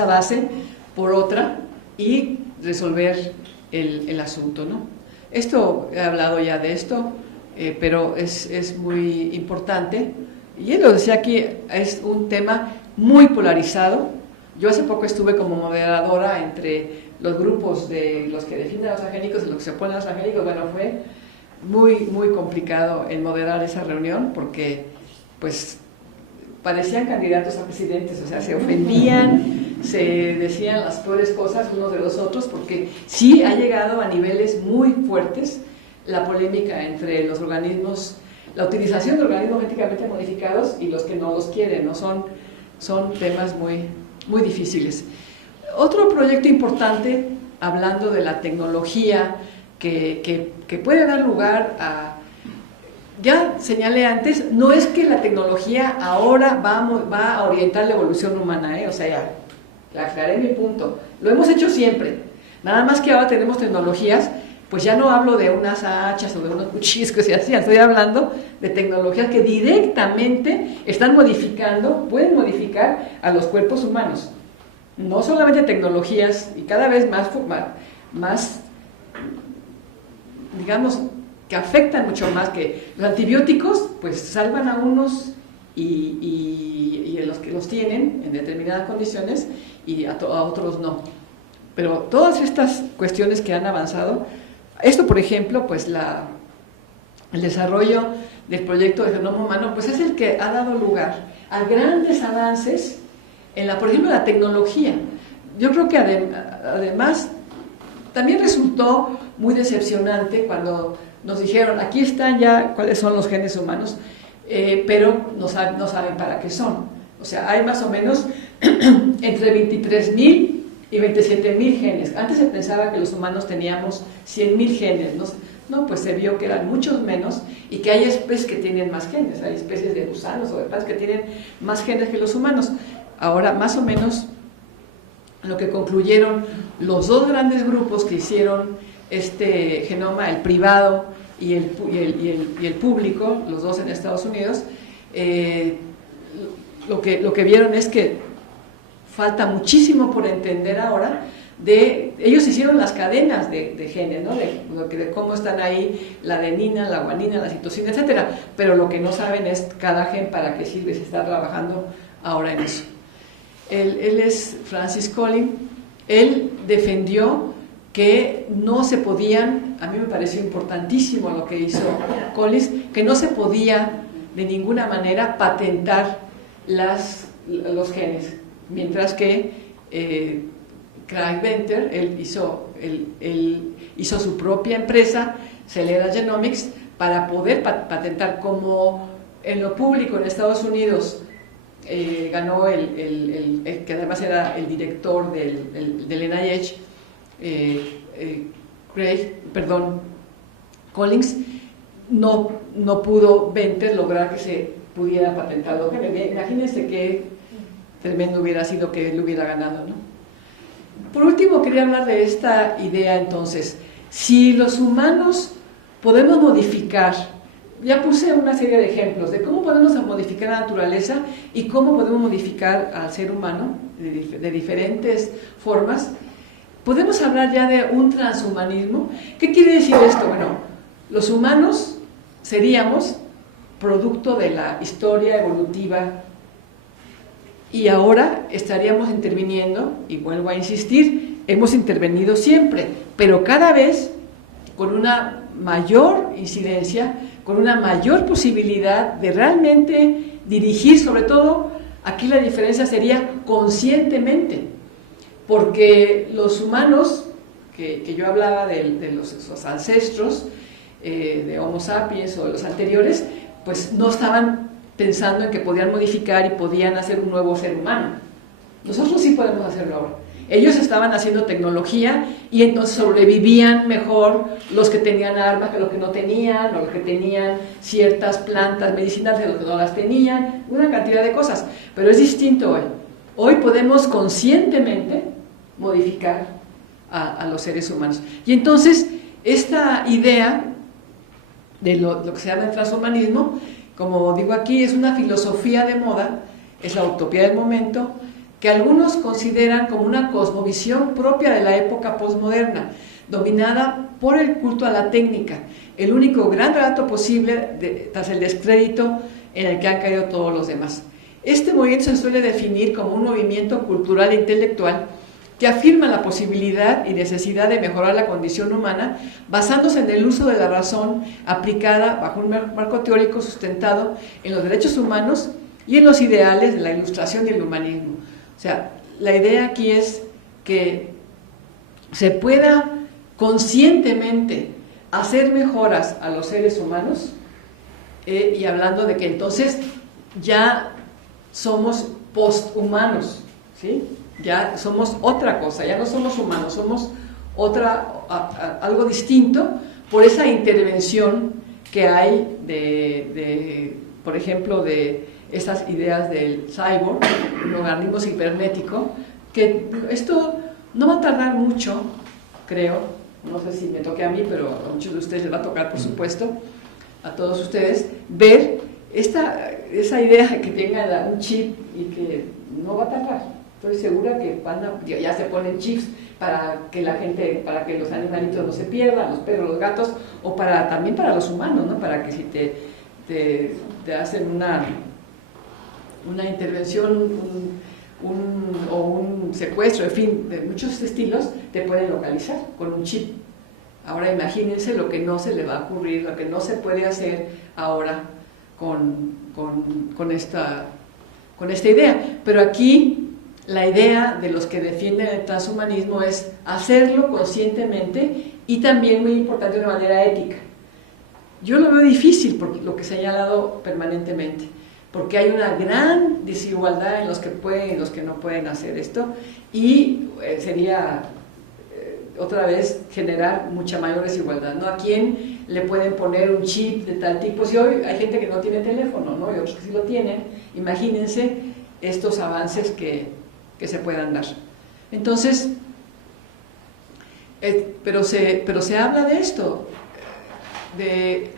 base por otra y resolver el asunto, ¿no? He hablado ya de esto, pero es muy importante, y él lo decía aquí, es un tema muy polarizado. Yo hace poco estuve como moderadora entre los grupos de los que defienden a los transgénicos y los que se oponen a los transgénicos. Bueno, fue muy, muy complicado el moderar esa reunión, porque pues parecían candidatos a presidentes, o sea, se ofendían, se decían las peores cosas unos de los otros, porque sí ha llegado a niveles muy fuertes la polémica entre los organismos, la utilización de organismos genéticamente modificados y los que no los quieren, ¿no? Son temas muy, muy difíciles. Otro proyecto importante, hablando de la tecnología, que puede dar lugar a ya señalé antes, no es que la tecnología ahora va a orientar la evolución humana, o sea, ya aclaré mi punto. Lo hemos hecho siempre, nada más que ahora tenemos tecnologías, pues ya no hablo de unas hachas o de unos cuchillos que se hacían, estoy hablando de tecnologías que directamente están modificando, pueden modificar a los cuerpos humanos. No solamente tecnologías, y cada vez más digamos, que afectan mucho más, que los antibióticos pues salvan a unos y a los que los tienen en determinadas condiciones y a otros no. Pero todas estas cuestiones que han avanzado, esto por ejemplo, pues el desarrollo del proyecto de genoma humano, pues es el que ha dado lugar a grandes avances en por ejemplo, la tecnología. Yo creo que además también resultó muy decepcionante cuando nos dijeron, aquí están ya cuáles son los genes humanos, pero no saben para qué son. O sea, hay más o menos entre 23.000 y 27.000 genes. Antes se pensaba que los humanos teníamos 100.000 genes, no, pues se vio que eran muchos menos y que hay especies que tienen más genes, hay especies de gusanos o de plantas que tienen más genes que los humanos. Ahora, más o menos, lo que concluyeron los dos grandes grupos que hicieron este genoma, el privado y el público, los dos en Estados Unidos, lo que vieron es que falta muchísimo por entender ahora. Ellos hicieron las cadenas de genes, ¿no? de cómo están ahí la adenina, la guanina, la citosina, etcétera. Pero lo que no saben es cada gen para qué sirve, se está trabajando ahora en eso. Él es Francis Collins. Él defendió que no se podían, a mí me pareció importantísimo lo que hizo Collins, que no se podía de ninguna manera patentar los genes, mientras que Craig Venter, él hizo su propia empresa, Celera Genomics, para poder patentar. Como en lo público en Estados Unidos ganó el que además era el director del NIH, Collins, no pudo Venter lograr que se pudiera patentar los genes. Imagínense qué tremendo hubiera sido que él hubiera ganado, ¿no? Por último, quería hablar de esta idea entonces. Si los humanos podemos modificar, ya puse una serie de ejemplos de cómo podemos modificar la naturaleza y cómo podemos modificar al ser humano de diferentes formas. Podemos hablar ya de un transhumanismo. ¿Qué quiere decir esto? Bueno, los humanos seríamos producto de la historia evolutiva y ahora estaríamos interviniendo, y vuelvo a insistir, hemos intervenido siempre, pero cada vez con una mayor incidencia, con una mayor posibilidad de realmente dirigir, sobre todo, aquí la diferencia sería conscientemente, porque los humanos, que yo hablaba de los ancestros, de Homo sapiens o de los anteriores, pues no estaban pensando en que podían modificar y podían hacer un nuevo ser humano. Nosotros sí podemos hacerlo ahora. Ellos estaban haciendo tecnología y entonces sobrevivían mejor los que tenían armas que los que no tenían, o los que tenían ciertas plantas medicinales que los que no las tenían, una cantidad de cosas. Pero es distinto hoy. Hoy podemos conscientemente modificar a los seres humanos. Y entonces, esta idea de lo que se llama el transhumanismo, como digo aquí, es una filosofía de moda, es la utopía del momento, que algunos consideran como una cosmovisión propia de la época posmoderna, dominada por el culto a la técnica, el único gran relato posible tras el descrédito en el que han caído todos los demás. Este movimiento se suele definir como un movimiento cultural e intelectual que afirma la posibilidad y necesidad de mejorar la condición humana basándose en el uso de la razón aplicada bajo un marco teórico sustentado en los derechos humanos y en los ideales de la ilustración y el humanismo. O sea, la idea aquí es que se pueda conscientemente hacer mejoras a los seres humanos, y hablando de que entonces ya somos posthumanos, ¿sí? Ya somos otra cosa, ya no somos humanos, somos algo distinto por esa intervención que hay por ejemplo, de estas ideas del cyborg, un organismo cibernético, que esto no va a tardar mucho, creo, no sé si me toque a mí, pero a muchos de ustedes les va a tocar, por supuesto, a todos ustedes, ver esa idea de que tengan un chip y que no va a tardar. Estoy segura que ya se ponen chips para que la gente, para que los animalitos no se pierdan, los perros, los gatos, o también para los humanos, ¿no? Para que si te hacen una intervención, o un secuestro, en fin, de muchos estilos, te pueden localizar con un chip. Ahora imagínense lo que no se le va a ocurrir, lo que no se puede hacer ahora con esta idea. Pero aquí la idea de los que defienden el transhumanismo es hacerlo conscientemente y también, muy importante, de una manera ética. Yo lo veo difícil, por lo que he señalado permanentemente, porque hay una gran desigualdad en los que pueden y los que no pueden hacer esto, y sería otra vez generar mucha mayor desigualdad, ¿no? ¿A quién le pueden poner un chip de tal tipo? Si hoy hay gente que no tiene teléfono, ¿no? Y otros que sí lo tienen, imagínense estos avances que se puedan dar. Entonces, pero se habla de esto, de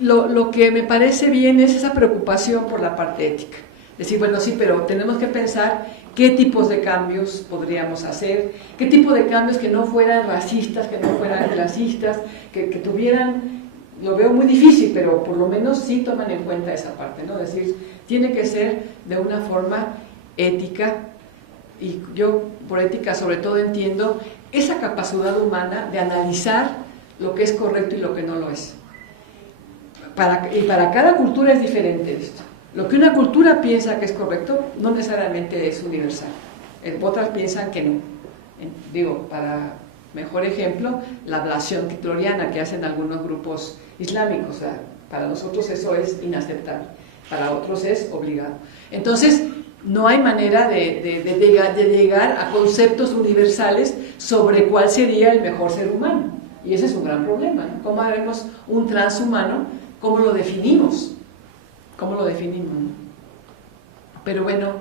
lo que me parece bien es esa preocupación por la parte ética. Decir, bueno, sí, pero tenemos que pensar qué tipos de cambios podríamos hacer, qué tipo de cambios que no fueran racistas, que no fueran clasistas, que tuvieran, lo veo muy difícil, pero por lo menos sí toman en cuenta esa parte, ¿no? Es decir, tiene que ser de una forma ética, y yo por ética sobre todo entiendo esa capacidad humana de analizar lo que es correcto y lo que no lo es. Y para cada cultura es diferente esto. Lo que una cultura piensa que es correcto no necesariamente es universal. Otras piensan que no. Digo, para mejor ejemplo, la ablación clitoriana que hacen algunos grupos islámicos. O sea, para nosotros eso es inaceptable, para otros es obligado. Entonces, no hay manera de llegar a conceptos universales sobre cuál sería el mejor ser humano. Y ese es un gran problema, ¿no? ¿Cómo haremos un transhumano? ¿Cómo lo definimos? ¿Cómo lo definimos? Pero bueno,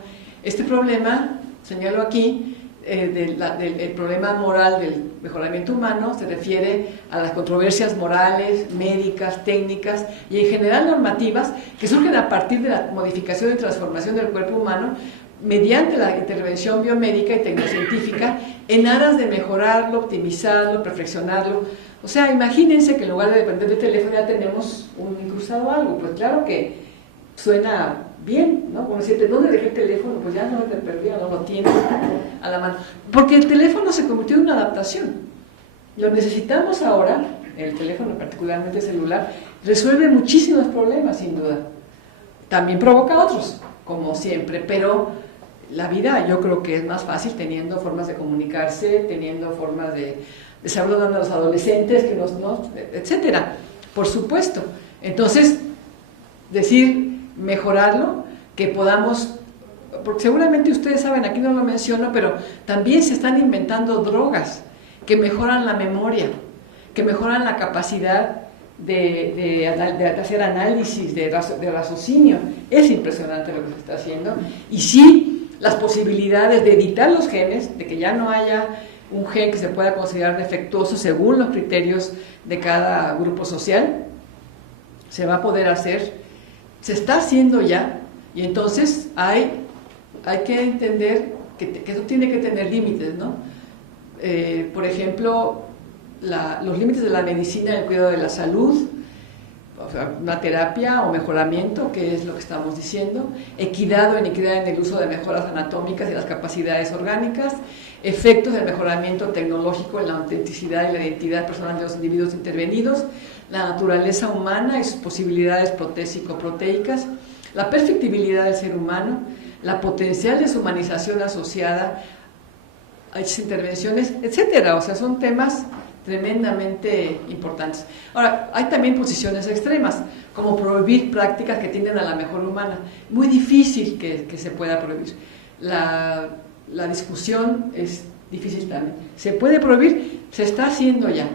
este problema, señalo aquí, el problema moral del mejoramiento humano se refiere a las controversias morales, médicas, técnicas y en general normativas que surgen a partir de la modificación y transformación del cuerpo humano mediante la intervención biomédica y tecnocientífica en aras de mejorarlo, optimizarlo, perfeccionarlo. O sea, imagínense que en lugar de depender del teléfono ya tenemos un incrustado algo. Pues claro que suena bien, ¿no? Como decirte, ¿dónde dejé el teléfono? Pues ya no te perdí, no lo tienes a la mano. Porque el teléfono se convirtió en una adaptación. Lo necesitamos ahora, el teléfono particularmente celular, resuelve muchísimos problemas, sin duda. También provoca otros, como siempre, pero la vida yo creo que es más fácil teniendo formas de comunicarse, teniendo formas de saberlo dando a los adolescentes, que etcétera, por supuesto. Entonces, mejorarlo, que podamos, porque seguramente ustedes saben, aquí no lo menciono, pero también se están inventando drogas que mejoran la memoria, que mejoran la capacidad de hacer análisis, de raciocinio. Es impresionante lo que se está haciendo, y sí, las posibilidades de editar los genes, de que ya no haya un gen que se pueda considerar defectuoso según los criterios de cada grupo social, se va a poder hacer, se está haciendo ya, y entonces hay que entender que eso tiene que tener límites, ¿no? Por ejemplo, los límites de la medicina y el cuidado de la salud, o sea, una terapia o mejoramiento, que es lo que estamos diciendo, equidad o inequidad en el uso de mejoras anatómicas y las capacidades orgánicas, efectos del mejoramiento tecnológico en la autenticidad y la identidad personal de los individuos intervenidos, la naturaleza humana y sus posibilidades protésico-proteicas, la perfectibilidad del ser humano, la potencial deshumanización asociada a esas intervenciones, etcétera. O sea, son temas tremendamente importantes. Ahora, hay también posiciones extremas, como prohibir prácticas que tienden a la mejora humana. Muy difícil que se pueda prohibir. La discusión es difícil también. ¿Se puede prohibir? Se está haciendo ya.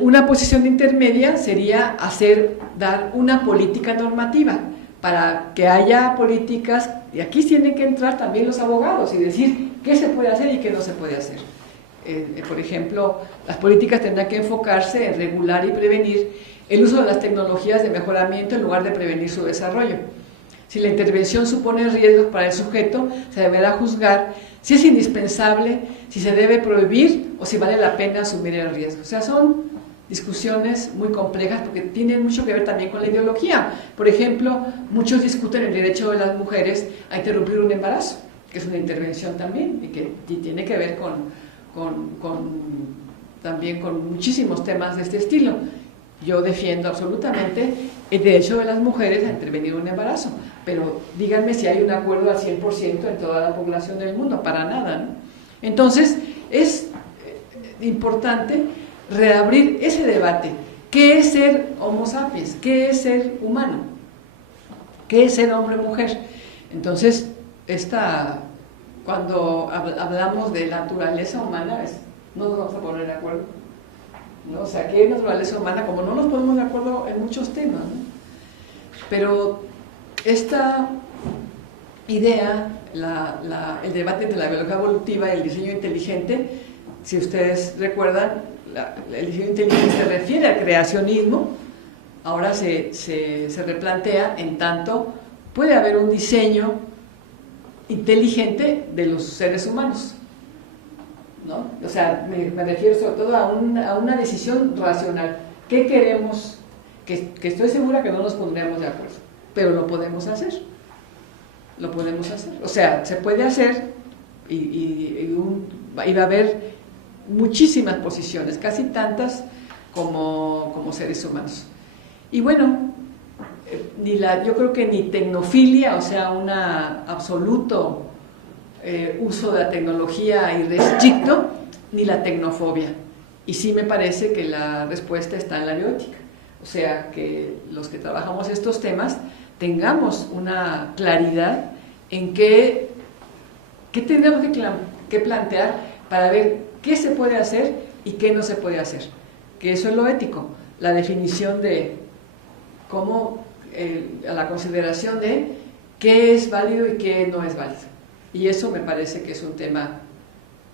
Una posición intermedia sería dar una política normativa para que haya políticas, y aquí tienen que entrar también los abogados y decir qué se puede hacer y qué no se puede hacer. Por ejemplo, las políticas tendrán que enfocarse en regular y prevenir el uso de las tecnologías de mejoramiento en lugar de prevenir su desarrollo. Si la intervención supone riesgos para el sujeto, se deberá juzgar si es indispensable, si se debe prohibir o si vale la pena asumir el riesgo. O sea, son discusiones muy complejas porque tienen mucho que ver también con la ideología. Por ejemplo, muchos discuten el derecho de las mujeres a interrumpir un embarazo, que es una intervención también y que tiene que ver también con muchísimos temas de este estilo. Yo defiendo absolutamente el derecho de las mujeres a intervenir un embarazo, pero díganme si hay un acuerdo al 100% en toda la población del mundo, para nada, ¿no? Entonces, es importante reabrir ese debate. ¿Qué es ser homo sapiens? ¿Qué es ser humano? ¿Qué es ser hombre o mujer? Entonces, cuando hablamos de naturaleza humana, no nos vamos a poner de acuerdo, ¿no? O sea, ¿qué es naturaleza humana? Como no nos ponemos de acuerdo en muchos temas, ¿no? Pero esta idea, el debate entre la biología evolutiva y el diseño inteligente, si ustedes recuerdan, el diseño inteligente se refiere al creacionismo, ahora se replantea en tanto puede haber un diseño inteligente de los seres humanos, ¿no? O sea, me refiero sobre todo a una decisión racional. ¿Qué queremos? Que estoy segura que no nos pondríamos de acuerdo, pero lo podemos hacer. Lo podemos hacer. O sea, se puede hacer y va a haber muchísimas posiciones, casi tantas como seres humanos. Y bueno, yo creo que ni tecnofilia, o sea, un absoluto uso de la tecnología irrestricto, ni la tecnofobia. Y sí me parece que la respuesta está en la bioética. O sea, que los que trabajamos estos temas tengamos una claridad en qué tendremos que plantear para ver qué se puede hacer y qué no se puede hacer. Que eso es lo ético, la definición de cómo, a la consideración de qué es válido y qué no es válido. Y eso me parece que es un tema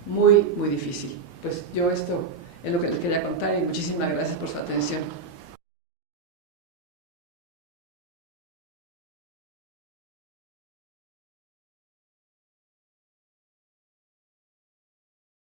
muy, muy difícil. Pues yo esto es lo que les quería contar y muchísimas gracias por su atención.